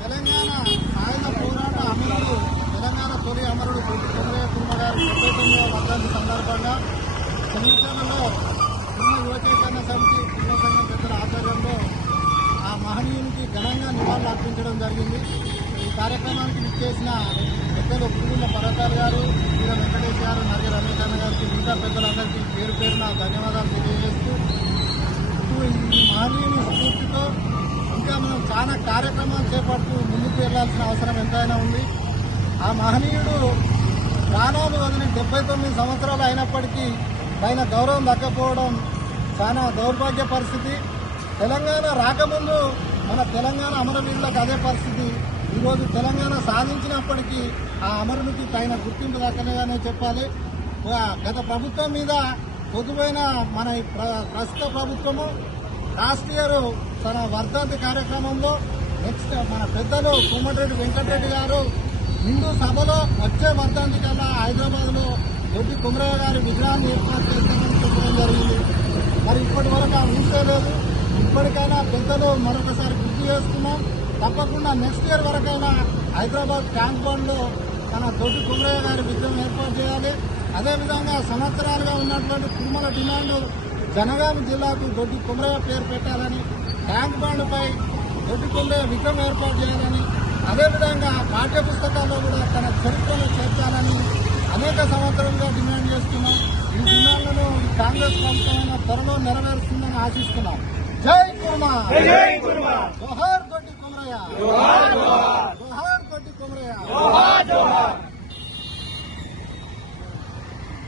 తెలంగాణ ఆయుధ పోరాట అమరుడు తెలంగాణ తొలి అమరుడు పొట్టి చంద్రయ్య కుమార్ గారి డెబ్బై తొమ్మిదవ సందర్భంగా చంద్రచరణలో ఉన్న యువచైతన్య సమితి యువ పెద్దల ఆధ్వర్యంలో ఆ మహనీయునికి ఘనంగా నివాళులు అర్పించడం జరిగింది. ఈ కార్యక్రమానికి విచ్చేసిన పెద్దలు పురుగుల పరదారు గారు వీర వెంకటేష్ గారు నరియ రమేష్ గారికి మిగతా పెద్దలందరికీ పేరు పేరున ధన్యవాదాలు తెలియజేస్తూ చాలా కార్యక్రమాలు చేపడుతూ ముందుకు వెళ్ళాల్సిన అవసరం ఎంతైనా ఉంది. ఆ మహనీయుడు ప్రాణాలు వదిలి డెబ్బై తొమ్మిది సంవత్సరాలు అయినప్పటికీ పైన గౌరవం దక్కపోవడం చాలా దౌర్భాగ్య పరిస్థితి. తెలంగాణ రాకముందు మన తెలంగాణ అమరవీరులకు అదే పరిస్థితి. ఈరోజు తెలంగాణ సాధించినప్పటికీ ఆ అమరునికి పైన గుర్తింపు దక్కలేదనే చెప్పాలి. గత ప్రభుత్వం మీద పొదువైన మన ప్ర- ప్రస్తుత ప్రభుత్వము లాస్ట్ ఇయర్ తన వర్ధంతి కార్యక్రమంలో నెక్స్ట్ మన పెద్దలు కోమటిరెడ్డి వెంకటరెడ్డి గారు హిందూ సభలో వచ్చే వర్ధంతి కన్నా హైదరాబాద్లో కుమరయ్య గారి విగ్రహాన్ని ఏర్పాటు చేస్తామని చెప్పడం జరిగింది. మరి ఇప్పటి వరకు ఆ ఊసేలేదు ఇప్పటికైనా పెద్దలు మరొకసారి గుర్తు చేస్తున్నాం. తప్పకుండా నెక్స్ట్ ఇయర్ వరకైనా హైదరాబాద్ ట్యాంక్ బండ్లో మన దొడ్డి కుమరయ్య గారి విగ్రహం ఏర్పాటు చేయాలి. అదేవిధంగా సంవత్సరాలుగా ఉన్నటువంటి కుమ్మల డిమాండ్ జనగామ జిల్లాకు దొడ్డి కుమరయ్య పేరు పెట్టాలని ట్యాంక్ బండ్ పై దొడ్డి కుమరయ్య విగ్రహం ఏర్పాటు చేయాలని అదేవిధంగా పాఠ్య పుస్తకాల్లో కూడా తన చరిత్రను చేర్చాలని అనేక సంవత్సరాలుగా డిమాండ్ చేస్తున్నాం. ఈ డిమాండ్లను కాంగ్రెస్ ప్రభుత్వం త్వరలో నెరవేరుస్తుందని ఆశిస్తున్నాం. జై కుమరయ్య జోహార్ దొడ్డి కుమరయ్య!